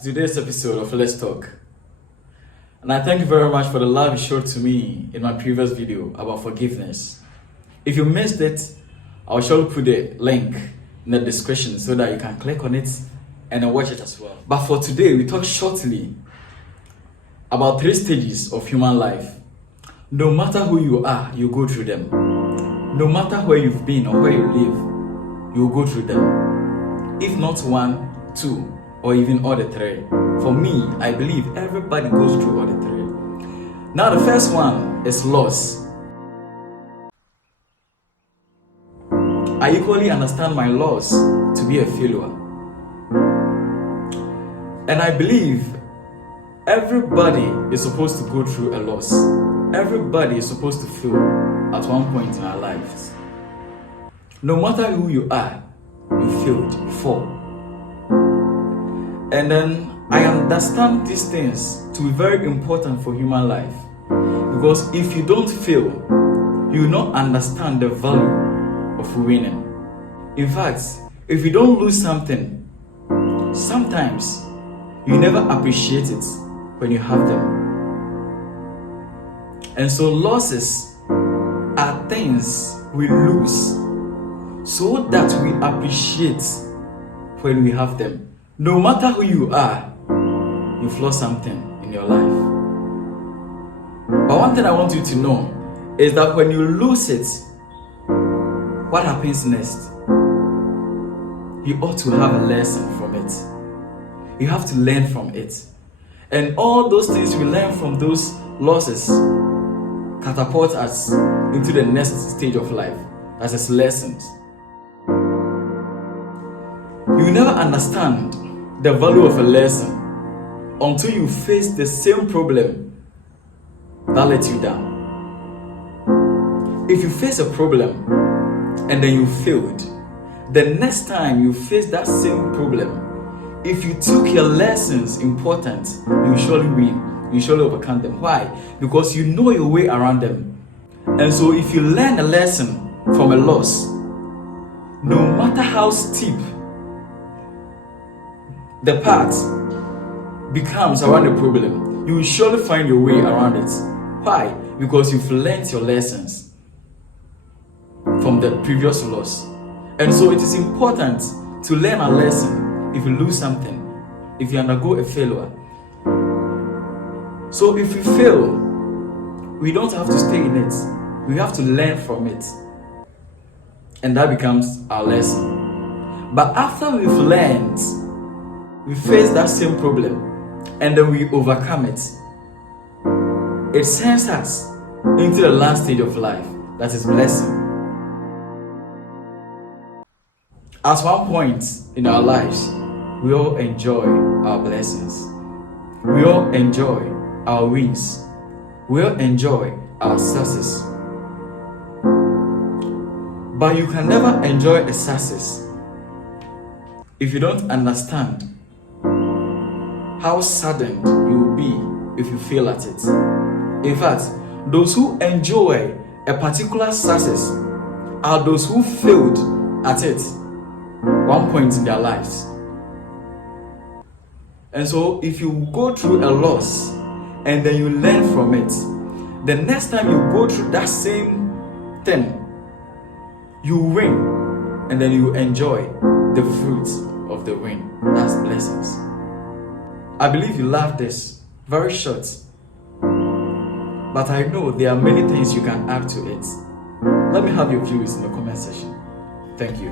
to today's episode of Let's Talk. And I thank you very much for the love you showed to me in my previous video about forgiveness. If you missed it, I'll surely put the link in the description so that you can click on it and then watch it as well. But for today, we talk shortly about 3 stages of human life. No matter who you are, you go through them. No matter where you've been or where you live, you go through them. If not 1, 2, or even all the 3. For me, I believe everybody goes through all the 3. Now the first one is loss. I equally understand my loss to be a failure. And I believe everybody is supposed to go through a loss. Everybody is supposed to fail at one point in our lives. No matter who you are, you failed, you fall. And then I understand these things to be very important for human life. Because if you don't fail, you will not understand the value of winning. In fact, if you don't lose something, sometimes you never appreciate it when you have them. And so losses are things we lose so that we appreciate when we have them. No matter who you are, you've lost something in your life. But one thing I want you to know is that when you lose it, what happens next? You ought to have a lesson from it. You have to learn from it. And all those things we learn from those losses catapult us into the next stage of life. That is lessons. You never understand the value of a lesson until you face the same problem that let you down. If you face a problem and then you failed, the next time you face that same problem, if you took your lessons important, you surely win. You surely overcome them. Why? Because you know your way around them. And so if you learn a lesson from a loss, no matter how steep the path becomes around the problem, you will surely find your way around it. Why? Because you've learned your lessons from the previous loss. And so it is important to learn a lesson if you lose something, if you undergo a failure. So if we fail, we don't have to stay in it. We have to learn from it. And that becomes our lesson. But after we've learned, we face that same problem and then we overcome it. It sends us into the last stage of life, that is blessing. At one point in our lives, we all enjoy our blessings. We all enjoy our wins. We all enjoy our success. But you can never enjoy a success if you don't understand how saddened you will be if you fail at it. In fact, those who enjoy a particular success are those who failed at it one point in their lives. And so if you go through a loss and then you learn from it, the next time you go through that same thing, you win and then you enjoy the fruits of the win. That's blessings. I believe you love this. Very short. But I know there are many things you can add to it. Let me have your views in the comment section. Thank you.